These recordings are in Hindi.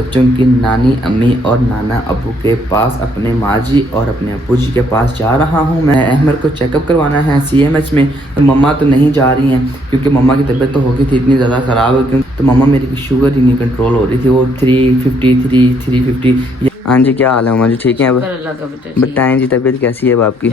बच्चों की नानी अम्मी और नाना अबू के पास अपने माँ जी और अपने अबू जी के पास जा रहा हूँ। मैं अहमद को चेकअप करवाना है CMH में। तो मम्मा तो नहीं जा रही हैं क्योंकि मम्मा की तबीयत तो हो गई थी इतनी ज़्यादा ख़राब है, क्योंकि तो मम्मा मेरी की शुगर ही नहीं कंट्रोल हो रही थी। वो 350। हाँ जी, क्या हाल है मम्मा जी? ठीक है? अब बताएं जी, तबीयत कैसी है अब आपकी?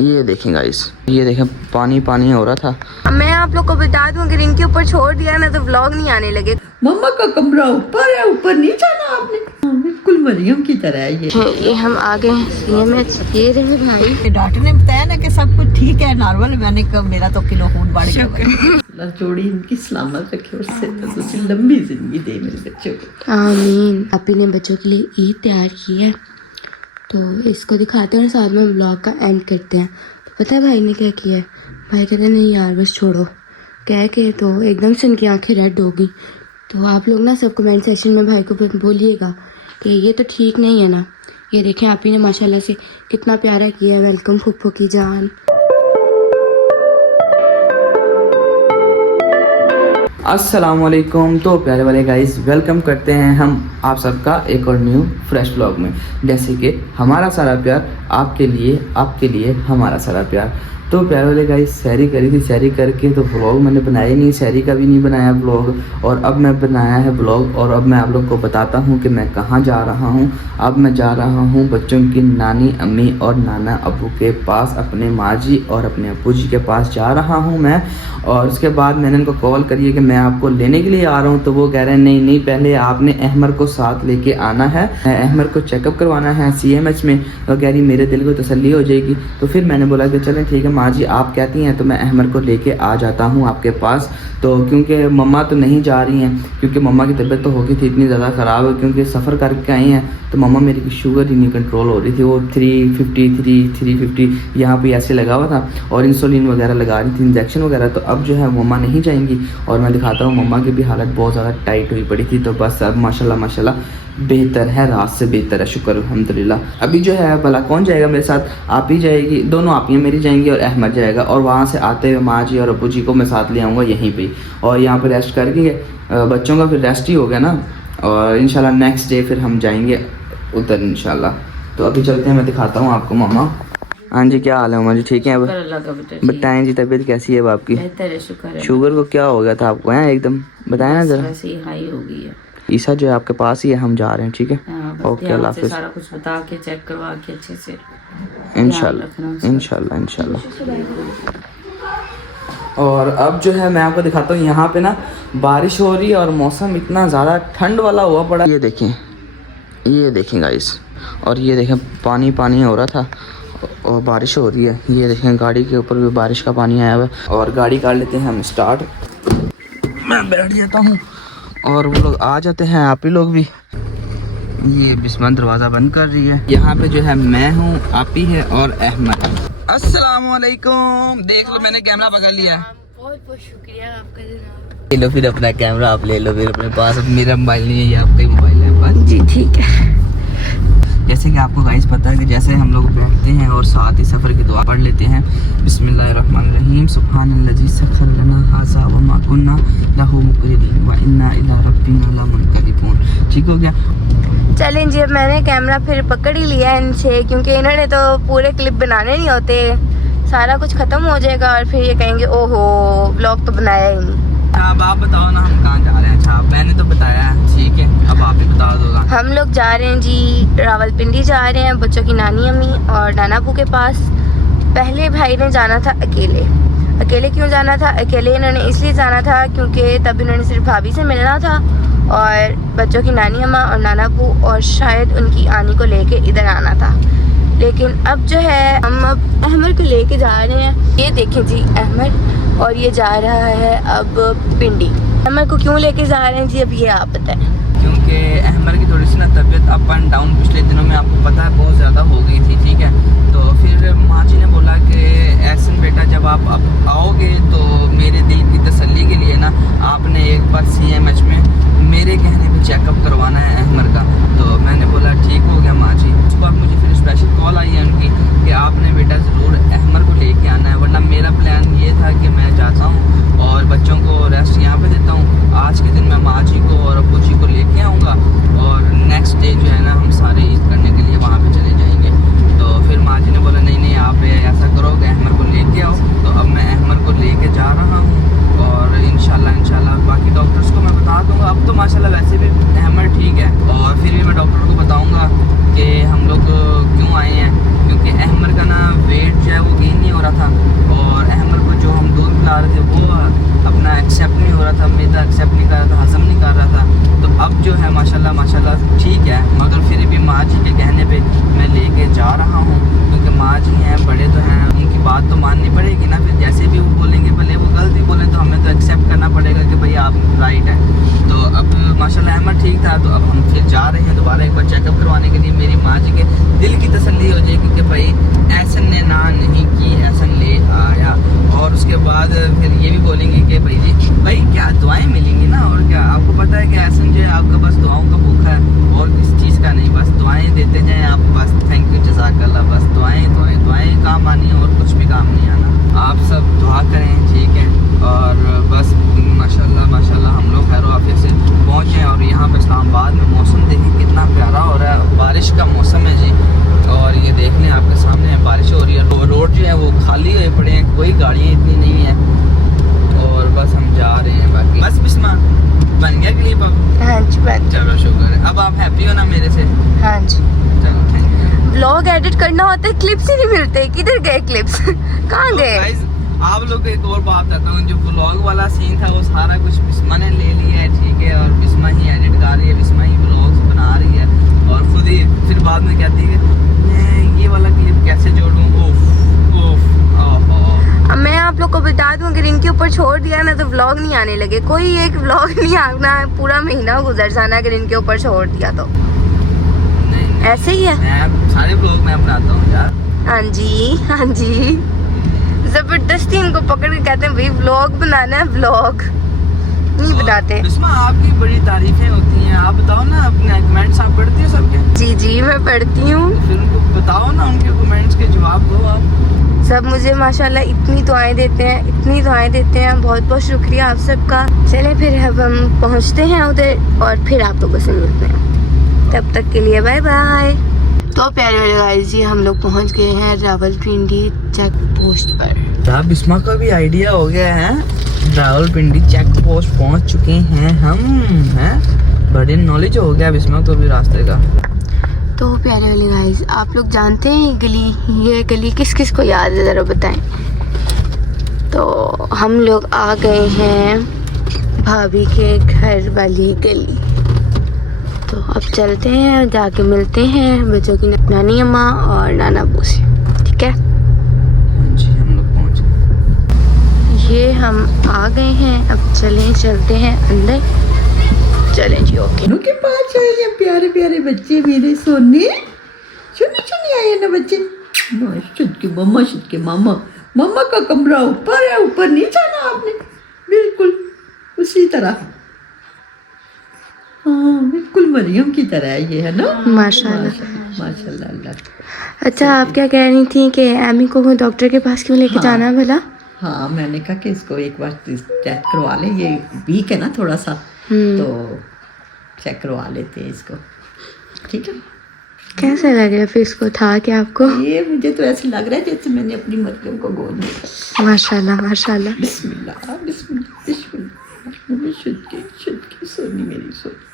ये देखें गाइस, ये देखें पानी पानी हो रहा था। मैं आप लोग को बता दूं अगर इनके ऊपर छोड़ दिया ना तो व्लॉग नहीं आने लगे। मम्मा का कमरा ऊपर है, ऊपर नहीं जाना आपने। बिल्कुल मरियम की तरह है ये हम आ गए CMH। ये रहे भाई, डॉक्टर ने बताया ना कि सब कुछ ठीक है, नॉर्मल। मैंने कहा मेरा तो किलो खून बढ़ गया। अल्लाह जोड़ी इनकी सलामत रखे और सेहत लंबी जिंदगी दे मेरे बच्चों को, आमीन। आपी ने बच्चों के लिए ईद तैयार की है तो इसको दिखाते हैं और साथ में ब्लॉग का एंड करते हैं। तो पता है भाई ने क्या किया है? भाई कहते हैं नहीं यार बस छोड़ो कह के, तो एकदम से उनकी आंखें रेड हो गई। तो आप लोग ना सब कमेंट सेक्शन में भाई को बोलिएगा कि ये तो ठीक नहीं है ना। ये देखें आपी ने माशाल्लाह से कितना प्यारा किया है। वेलकम फुप्पो की जान। अस्सलामुअलैकुम। तो प्यारे वाले गाइस, वेलकम करते हैं हम आप सबका एक और न्यू फ्रेश व्लॉग में। जैसे कि हमारा सारा प्यार आपके लिए हमारा सारा प्यार। तो प्यारे वाले गाइस, सैरी करी थी, सैरी करके तो व्लॉग मैंने बनाया ही नहीं, सैरी का भी नहीं बनाया व्लॉग, और अब मैं बनाया है व्लॉग। और अब मैं आप लोग को बताता हूँ कि मैं कहाँ जा रहा हूँ। अब मैं जा रहा हूँ बच्चों की नानी अम्मी और नाना अबू के पास, अपने माँ जी और अपने अबू जी के पास जा रहा हूँ मैं। और उसके बाद मैंने उनको कॉल करी है कि मैं आपको लेने के लिए आ रहा हूँ। तो वो कह रहे हैं नहीं पहले आपने अहमद को साथ लेके आना है, अहमद को चेकअप करवाना है CMH में। तो कह रही मेरे दिल को तसल्ली हो जाएगी। तो फिर मैंने बोला कि चलें ठीक है माँ जी, आप कहती हैं तो मैं अहमद को लेके आ जाता हूँ आपके पास। तो क्योंकि मम्मा तो नहीं जा रही हैं क्योंकि मम्मा की तबीयत तो हो गई थी इतनी ज़्यादा ख़राब है, क्योंकि सफ़र करके आई हैं तो मम्मा मेरी की शुगर ही नहीं कंट्रोल हो रही थी। वो 350 यहाँ पे ऐसे लगा हुआ था और इंसुलिन वगैरह लगा रही थी, इंजेक्शन वगैरह। तो अब जो है मम्मा नहीं जाएंगी और मैं दिखाता हूँ मम्मा की भी हालत बहुत ज़्यादा टाइट हुई पड़ी थी। तो बस अब माशाल्लाह बेहतर है, रात से बेहतर है, शुक्र अल्हम्दुलिल्लाह। अभी जो है भला कौन जाएगा मेरे साथ? आप ही जाएगी, दोनों आप ही मेरी जाएंगी और अहमद जाएगा। और वहाँ से आते हुए माँ जी और अब्बू जी को मैं साथ ले आऊँगा यहीं पे, और यहाँ पर रेस्ट करके बच्चों का फिर रेस्ट ही हो गया ना। और इंशाल्लाह नेक्स्ट डे फिर हम जाएंगे उधर इंशाल्लाह। तो अभी चलते हैं, मैं दिखाता हूँ आपको मम्मा। हाँ जी, क्या हाल है मम्मा जी? ठीक है? अब बताएं जी, तबीयत कैसी है अब आपकी? शुगर को क्या हो गया था आपको? हैं एकदम बताएं ना जरा। हाई हो गई है। ईसा जो है आपके पास ही है, हम जा रहे हैं ठीक है? ओके, अल्लाह हाफिज़। सारा कुछ बता के चेक करवा के अच्छे से इंशाल्लाह। और अब जो है मैं आपको दिखाता हूँ, यहाँ पे ना बारिश हो रही है और मौसम इतना ज़्यादा ठंड वाला हुआ पड़ा। ये देखें गाइस, और ये देखें पानी पानी हो रहा था और बारिश हो रही है। ये देखें गाड़ी के ऊपर भी बारिश का पानी आया हुआ है। और गाड़ी कर लेते हैं हम स्टार्ट। मैं बैठ जाता हूँ और वो लोग आ जाते हैं, आप ही लोग भी। ये बिस्मिल्लाह दरवाज़ा बंद कर रही है। यहाँ पे जो है मैं हूँ, आप ही है और अहमद। अस्सलामुअलैकुम। देख लो मैंने कैमरा पकड़ लिया। बहुत शुक्रिया आपका जनाब। ले लो फिर अपना कैमरा, आप ले लो फिर अपने पास। अब मेरा मोबाइल नहीं है, ये आपका ही मोबाइल है बस। जी ठीक है। जैसे कि आपको गाइस पता है कि जैसे हम लोग बैठते हैं और साथ ही सफ़र की दुआ पढ़ लेते हैं, बिस्मिल्लाहिर्रहमानिर्रहीम, सुब्हानल्लज़ी सख्खर लना हाज़ा व मा कुन्ना लहू मुक़रिनीन व इन्ना इला रब्बिना लमुनक़लिबून। ठीक हो गया? चलें जी, अब मैंने कैमरा फिर पकड़ ही लिया इनसे, क्योंकि इन्होंने तो पूरे क्लिप बनाने नहीं होते, सारा कुछ ख़त्म हो जाएगा और फिर ये कहेंगे ओहो व्लॉग तो बनाया ही नहीं। अब आप बताओ ना हम कहाँ जा रहे हैं? अच्छा मैंने तो बताया है, ठीक है, अब आप ही बता दो। हम लोग जा रहे हैं जी रावलपिंडी जा रहे हैं बच्चों की नानी अम्मी और नाना अबू के पास। पहले भाई ने जाना था अकेले क्यों जाना था? अकेले इन्होंने इसलिए जाना था क्योंकि तब इन्होंने सिर्फ भाभी से मिलना था और बच्चों की नानी अम्मा और नाना अबू और शायद उनकी आनी को लेके इधर आना था। लेकिन अब जो है हम अब अहमद को लेके जा रहे हैं। ये देखें जी अहमद, और ये जा रहा है अब पिंडी। अहमद को क्यों लेके जा रहे हैं जी, अब ये आप बताएं। क्योंकि अहमद की थोड़ी सी ना तबीयत अप एंड डाउन पिछले दिनों में आपको पता है बहुत ज़्यादा हो गई थी, ठीक है? तो फिर माँ जी ने बोला कि ऐसन बेटा जब आप अब आओगे तो मेरे दिल की तसल्ली के लिए ना आपने एक बार CMH में मेरे कहने पे चेकअप करवाना है अहमद का। तो मैंने बोला ठीक हो गया माँ जी। उसके बाद मुझे फिर स्पेशल कॉल आई है उनकी कि आपने बेटा ज़रूर अहमद को लेके आना है, वरना मेरा प्लान ये था कि मैं जाता हूँ और बच्चों को रेस्ट यहाँ पे देता हूँ। आज के दिन मैं माँ जी को और अब्बू जी माशाल्लाह अहमद ठीक था। तो अब हम फिर जा रहे हैं दोबारा एक बार चेकअप करवाने के लिए, मेरी माँ जी के दिल की तसल्ली हो जाएगी कि भाई एहसन ने ना नहीं की, एहसन ले आया। और उसके बाद फिर ये भी बोलेंगे कि भाई क्या दुआएं मिलेंगी ना, और क्या। आपको पता है कि एहसन जो है आपका बस दुआओं का भूखा है और किसी चीज़ का नहीं, बस दुआएं देते जाएं आप, बस थैंक यू जज़ाकल्लाह। बस दुआएं काम आनी और कुछ भी काम नहीं आना। आप सब दुआ करें, ठीक है। और बस माशाल्लाह हम लोग खैर आफियत से पहुँचे। और यहाँ पे इस्लामाबाद में मौसम देखिए कितना प्यारा हो रहा है, बारिश का मौसम है जी। और ये देख लें आपके सामने बारिश हो रही है, रोड जो है वो खाली हुए पड़े हैं, कोई गाड़ियाँ इतनी नहीं है। और बस हम जा रहे हैं। बाकी बस बिस्मा बन गया क्लिप अब? हाँ जी बात। चलो शुक्र है। अब आप हैप्पी हो ना मेरे से? हाँ जी। चलो थैंक यू। व्लॉग एडिट करना होता है, क्लिप्स ही नहीं मिलते। किधर गए क्लिप्स? कहाँ गए? गाइस आप लोग को एक और बात बताता हूँ, जो व्लॉग वाला सीन था वो सारा कुछ बिस्मा ने ले लिया है, ठीक है। और बिस्मा ही एडिट कर रही है, बिस्मा ही व्लॉग्स बना रही है। और खुद ही फिर बाद में कहती है मैं ये वाला क्लिप कैसे जोड़ूँ। अब मैं आप लोग को बता दूं, अगर इनके ऊपर छोड़ दिया ना तो व्लॉग नहीं आने लगे। कोई एक व्लॉग नहीं आना, पूरा महीना गुजर जाना अगर इनके ऊपर छोड़ दिया तो। नहीं, ऐसे ही है। मैं सारे व्लॉग मैं बनाता हूँ यार। हाँ जी जबरदस्ती इनको पकड़ के कहते हैं भाई व्लॉग बनाना है, व्लॉग नहीं बताते। बिस्मा आपकी बड़ी तारीफें होती हैं, आप बताओ ना अपने कमेंट्स आप पढ़ती हो सबके? जी मैं पढ़ती हूँ। फिर उनको बताओ ना, उनके कमेंट्स के जवाब दो आप। सब मुझे माशाल्लाह इतनी दुआएं देते हैं, बहुत बहुत शुक्रिया आप सबका। चलें फिर अब हम पहुँचते हैं उधर और फिर आप लोगों से मिलते हैं। तब तक के लिए बाय बाय। तो प्यारे वाले गाइस जी, हम लोग पहुँच गए हैं रावलपिंडी चेक पोस्ट पर। बिस्मा का भी आइडिया हो गया है, रावलपिंडी चेक पोस्ट पहुँच चुके हैं हम, हैं बड़े नॉलेज हो गया बिस्मा को भी रास्ते का। तो प्यारे वाले गाइस, आप लोग जानते हैं ये गली किस किस को याद है, ज़रा बताएं। तो हम लोग आ गए हैं भाभी के घर वाली गली। तो अब चलते हैं, जाके मिलते हैं बच्चों की नानी अम्मा और नाना अब्बू से, ठीक है। जी हम लोग पहुँच गए। ये हम आ गए हैं, अब चलते हैं अंदर। चलें जी, ओके। के पास आए हैं प्यारे प्यारे बच्चे मेरे सोने, चुनी आए हैं ना बच्चे। शुद के मामा का कमरा ऊपर है, ऊपर नहीं जाना आपने, बिल्कुल उसी तरह। हाँ बिल्कुल मरियम की तरह ये है ना। माशाल्लाह अल्लाह। अच्छा, आप क्या कह रही थी कि एमी को डॉक्टर के पास क्यों लेके जाना है भला? हाँ मैंने कहा कि इसको एक बार चेक करवा लें, ये वीक है ना थोड़ा सा, तो चेक करवा लेते हैं इसको, ठीक है। कैसा लग रहा है फिर इसको था कि आपको? ये मुझे तो ऐसे लग रहा है जैसे मैंने अपनी मरियम को गोद में। माशाल्लाह बिस्मिल्लाह शुद्ध की सोनी मेरी सोनी।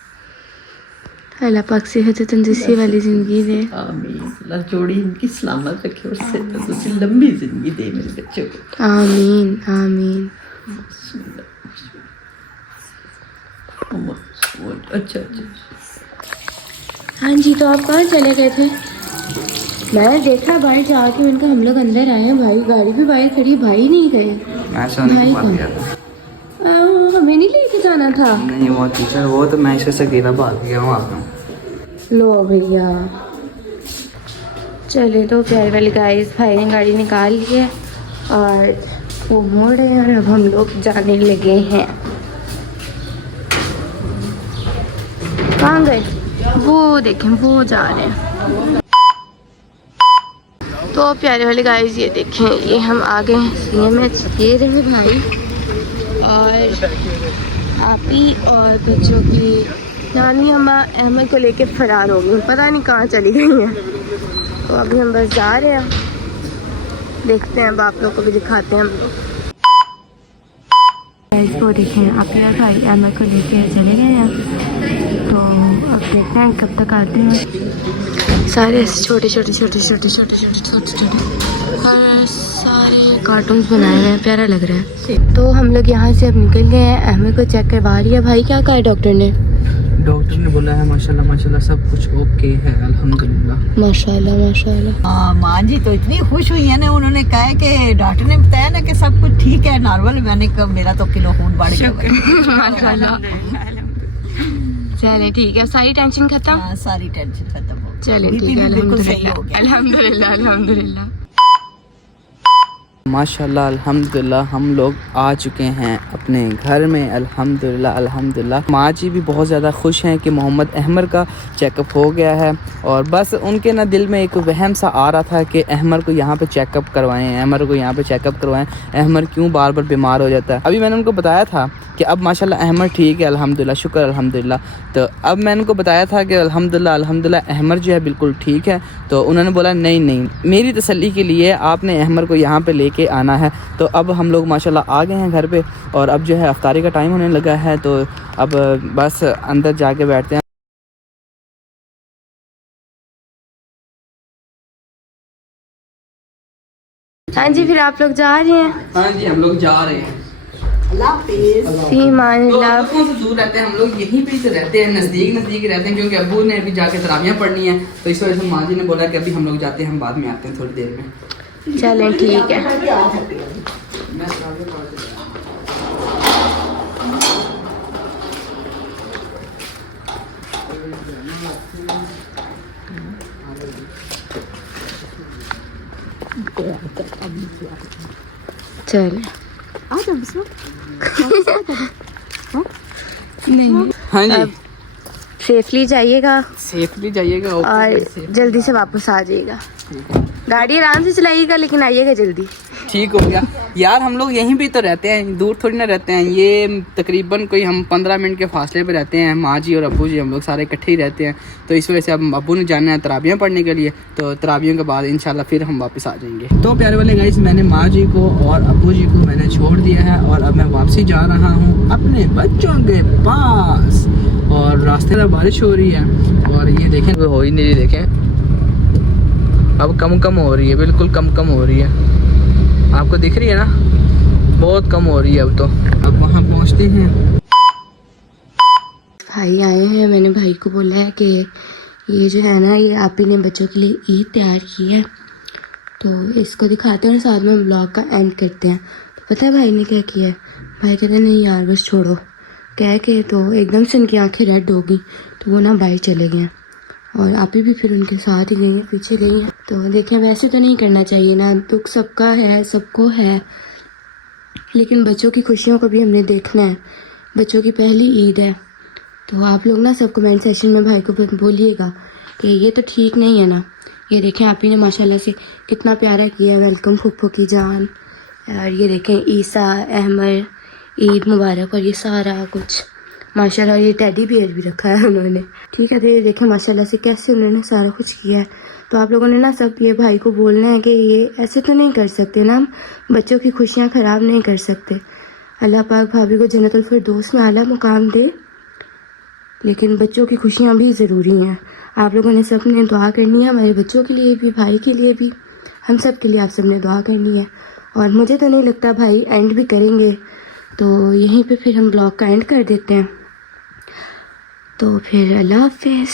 अल्लाह पाक सेहत तंदुरुस्ती वाली जिंदगी दे। आमीन। अल्लाह जोड़ी इनकी सलामत रखे और से लंबी जिंदगी दे मेरे बच्चों को। आमीन। अच्छा। हाँ जी, तो आप कहाँ चले गए थे? मैंने देखा बाहर जाके, मैंने कहा हम लोग अंदर आए हैं, भाई गाड़ी भी बाहर खड़ी, भाई नहीं गए। मैं सोने के बाद गया था। हमें नहीं लेके जाना था। नहीं वो टीचर वो तो मैं इसे अकेला भाग गया वहाँ। लो भैया चले। तो प्यारे वाली गाइस, भाई ने गाड़ी निकाल ली है और वो मोड़ है और अब हम लोग जाने लगे हैं। कहाँ गए वो? देखें वो जा रहे हैं। तो प्यारे वाले गाइस ये देखें, ये हम आ गए हैं CMH। ये रहे भाई और आपी और बच्चों की नानी अम्मा अहमद को लेके फरार हो गई, पता नहीं कहाँ चली गई हैं। तो अभी हम बस जा रहे हैं, देखते हैं, अब आप लोग को भी दिखाते हैं हम लोग। इसको देखें, आपी और भाई अहमद को लेके चले गए हैं, तो अब देखते हैं कब तक आते हैं। सारे ऐसे छोटे छोटे और सारे कार्टून्स बनाए हुए हैं, प्यारा लग रहा है। तो हम लोग यहाँ से अब निकल गए हैं, अहमद को चेक करवा रही है। भाई क्या कहा डॉक्टर ने? डॉक्टर ने बोला है माशाल्लाह सब कुछ ओके है, अल्हम्दुलिल्लाह। माशाल्लाह। हाँ माँ जी तो इतनी खुश हुई है ना, उन्होंने कहा है कि डॉक्टर ने बताया ना कि सब कुछ ठीक है, नॉर्मल। मैंने कहा मेरा तो किलो खून बढ़ गया। चले ठीक है, सारी टेंशन खत्म। हाँ सारी टेंशन खत्म हो गई। चले बीपी ठीक है, भी बिल्कुल सही हो अल्हम्दुलिल्लाह गया। अल्हम्दुलिल्लाह अल्हम्दुलिल्लाह। माशाल्लाह अल्हम्दुलिल्लाह हम लोग आ चुके हैं अपने घर में। अल्हम्दुलिल्लाह अल्हम्दुलिल्लाह माँ जी भी बहुत ज़्यादा खुश हैं कि मोहम्मद अहमर का चेकअप हो गया है। और बस उनके ना दिल में एक वहम सा आ रहा था कि अहमर को यहाँ पे चेकअप करवाएं, अहमर को यहाँ पे चेकअप करवाएं, अहमर क्यों बार बार बीमार हो जाता है। अभी मैंने उनको बताया था कि अब माशाल्लाह अहमर ठीक है, अल्हम्दुलिल्लाह, शुक्र अल्हम्दुलिल्लाह। तो अब मैंने उनको बताया था कि अल्हम्दुलिल्लाह अल्हम्दुलिल्लाह अहमर जो है बिल्कुल ठीक है। तो उन्होंने बोला नहीं नहीं, मेरी तसल्ली के लिए आपने अहमर को यहाँ पे लेके आना है। तो अब हम लोग माशाल्लाह आ गए हैं घर पे और अब जो है अफ्तारी का टाइम होने लगा है। तो अब बस अंदर जाके बैठते हैं। हाँ जी, फिर आप लोग जा रहे हैं? हाँ जी हम लोग जा रहे हैं। अल्लाह हाफिज़। फी मानिल्लाह। तो से दूर रहते हैं हम लोग, यहीं पे ही तो रहते हैं, नज़दीक रहते हैं, क्योंकि अब्बू ने अभी जाके तरावियाँ पढ़नी है। तो इस वजह से माँ जी ने बोला कि अभी हम लोग जाते हैं, हम बाद में आते हैं थोड़ी देर में। चलें ठीक है। मैं तरावियाँ पढ़ के चलें। नहीं, हाँ जी अब सेफली जाइएगा सेफली जाइएगा और जल्दी से वापस आ जाइएगा। गाड़ी आराम से चलाइएगा लेकिन आइएगा जल्दी। ठीक हो गया यार। हम लोग यहीं पे तो रहते हैं, दूर थोड़ी ना रहते हैं। ये तकरीबन कोई हम 15 मिनट के फासले पे रहते हैं। माँ जी और अब्बू जी हम लोग सारे इकट्ठे ही रहते हैं। तो इस वजह से अब अब्बू ने जाना है तराबियाँ पढ़ने के लिए। तो तराबियों के बाद इंशाल्लाह फिर हम वापस आ जाएंगे। तो प्यारे वाले गाइस, मैंने माँ जी को और अब्बू जी को मैंने छोड़ दिया है और अब मैं वापसी जा रहा हूँ अपने बच्चों के पास। और रास्ते में बारिश हो रही है और ये देखें हो ही नहीं, देखें अब कम कम हो रही है, बिल्कुल कम कम हो रही है। आपको दिख रही है ना, बहुत कम हो रही है अब। तो अब वहाँ पहुँचते हैं। भाई आए हैं, मैंने भाई को बोला है कि ये जो है ना, ये आप ही ने बच्चों के लिए ईद तैयार की है, तो इसको दिखाते हैं और साथ में ब्लॉग का एंड करते हैं। तो पता है भाई ने क्या किया है? भाई कहते हैं नहीं यार बस छोड़ो, कह के तो एकदम से उनकी आंखें रेड हो गई। तो वो ना बाहर चले गए और आप ही भी फिर उनके साथ ही गई हैं, पीछे गई हैं। तो देखें वैसे तो नहीं करना चाहिए ना, दुख सबका है, सबको है, लेकिन बच्चों की खुशियों को भी हमने देखना है। बच्चों की पहली ईद है। तो आप लोग ना सब कमेंट सेक्शन में भाई को बोलिएगा कि ये तो ठीक नहीं है ना। ये देखें आप ही ने माशाल्लाह से कितना प्यारा किया, वेलकम फुप्पो की जान। और ये देखें ईसा अहमद, ईद मुबारक, और ये सारा कुछ माशाल्लाह। ये टेडी बियर भी रखा है उन्होंने, ठीक है। तो ये देखें माशाल्लाह से कैसे उन्होंने सारा कुछ किया है। तो आप लोगों ने ना सब ये भाई को बोलना है कि ये ऐसे तो नहीं कर सकते ना, हम बच्चों की खुशियाँ ख़राब नहीं कर सकते। अल्लाह पाक भाभी को जन्नतुल फिरदौस में आला मुकाम दे, लेकिन बच्चों की खुशियाँ भी ज़रूरी हैं। आप लोगों ने सब ने दुआ करनी है, हमारे बच्चों के लिए भी, भाई के लिए भी, हम सब के लिए आप सब ने दुआ करनी है। और मुझे तो नहीं लगता भाई एंड भी करेंगे, तो यहीं पे फिर हम ब्लॉग का एंड कर देते हैं। तो फिर अल्लाह हाफिज़।